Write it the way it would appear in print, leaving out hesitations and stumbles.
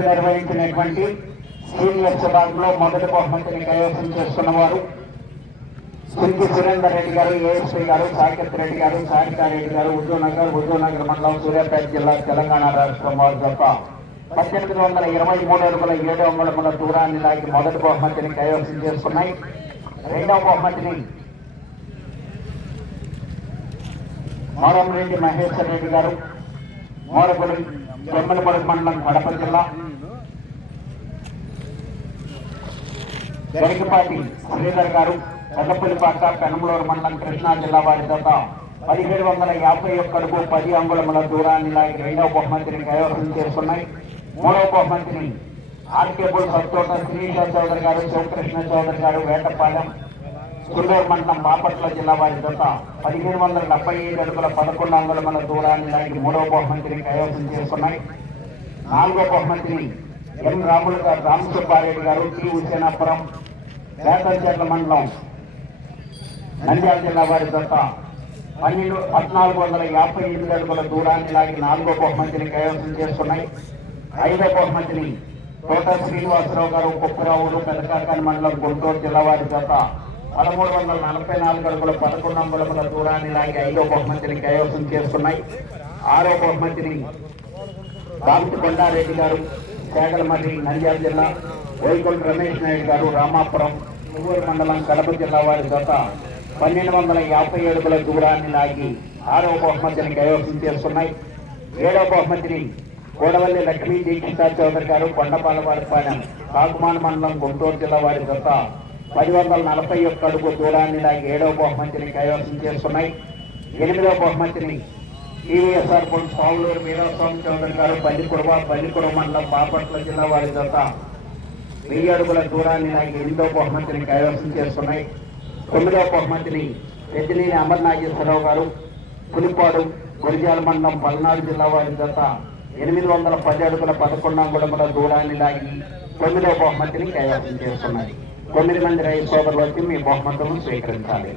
నిర్వహించినటువంటి సీనియర్ విభాగంలో మొదటి బహుమతిని కైవసం చేసుకున్నవారు శ్రీ సురేందర్ రెడ్డి గారు, ఏఎస్పీ గారు, సాకేత్ రెడ్డి గారు, సారికారెడ్డి గారు, హుజూర్నగర్ మండలం, సూర్యాపేట జిల్లా, తెలంగాణ రాష్ట్రం వారి యొక్క 1823 అడుగుల 7 అంగుళముల దూరాన్ని లాగి మొదటి బహుమతిని కైవసం చేసుకున్నాయి. రెండవ బహుమతిని మోరంరెడ్డి మహేశ్వర్ రెడ్డి గారు, మోరగుడి జమ్మలపల్లి మండలం, కడప జిల్లా, గరికపాటి శ్రీధర్ గారు, పెద్దపల్లిపాక, పెనమలూరు మండలం, కృష్ణా జిల్లా వారి జత 1751 అడుగు 10 అంగుళముల దూరాన్ని లాగి రెండవ బహుమతిని కైవసం చేసుకున్నాయి. మూడవ బహుమతిని ఆర్కేబుల్ సత్తోట శ్రీనిష చౌదరి గారు, శివకృష్ణ చౌదరి గారు, వేటపాలెం, సుల్లూరు మండలం, బాపట్ల జిల్లా వారి జత 1575 అడుగుల 11 అంగుళముల దూరాన్ని లాగి మూడవ బహుమతిని కైవసం చేసుకున్నాయి. నాలుగో బహుమతిని ఎం రాములు గారు, రామసుబ్బారెడ్డి గారు, టి హుసేనాపురం, వేతంచెర్ల మండలం, నంద్యాల జిల్లా వారి జత 1458 అడుగుల దూరాన్ని లాగి నాలుగో బహుమతిని కైవసం చేసుకున్నాయి. ఐదో బహుమతిని కోట శ్రీనివాసరావు గారు, కుప్పరావులు, పెదకాకాని మండలం, గుంటూరు జిల్లా వారి జత 1344 అడుగుల 11 అంగుళముల దూరాన్ని లాగి ఐదో బహుమతిని కైవసం చేసుకున్నాయి. ఆరో బహుమతిని బాబు కొండారెడ్డి గారు, సేగలమర్రి, నంద్యాల జిల్లా, వైకుంఠ రమేష్ నాయుడు గారు, రామాపురం, ఊరు మండలం, కడప జిల్లా వారి జత 1250 అడుగుల దూరాన్ని లాగి ఆరో బహుమతిని కైవసం చేసుకున్నాయి. ఏడవ బహుమతిని కోడవల్లి లక్ష్మీ దీక్షిత చౌదరి గారు, కొండపాలవారిపాలెం, కాకుమాన మండలం, గుంటూరు జిల్లా వారి జత 1041 అడుగు దూరాన్ని లాగి ఏడవ బహుమతిని కైవసం చేసుకున్నాయి. ఎనిమిదవ బహుమతిని టీవీఎస్ఆర్ సావులూరు వీరస్వామి చౌదరి గారు, పల్లికురవ మండలం, బాపట్ల జిల్లా వారి జత 1000 అడుగుల దూరాన్ని లాగి ఎనిమిదవ బహుమతిని కైవసం చేసుకున్నాయి. తొమ్మిదవ బహుమతిని పెద్దినేని అమర్నాగేశ్వరరావు గారు, పులిపాడు, గురిజాల మండలం, పల్నాడు జిల్లా వారి జత 810 అడుగుల 11 అంగుళముల దూరాన్ని లాగి 9వ బహుమతిని కైవసం చేసుకున్నది. 9 మంది రైతు సోదరులు వచ్చి మీ బహుమతులను స్వీకరించాలి.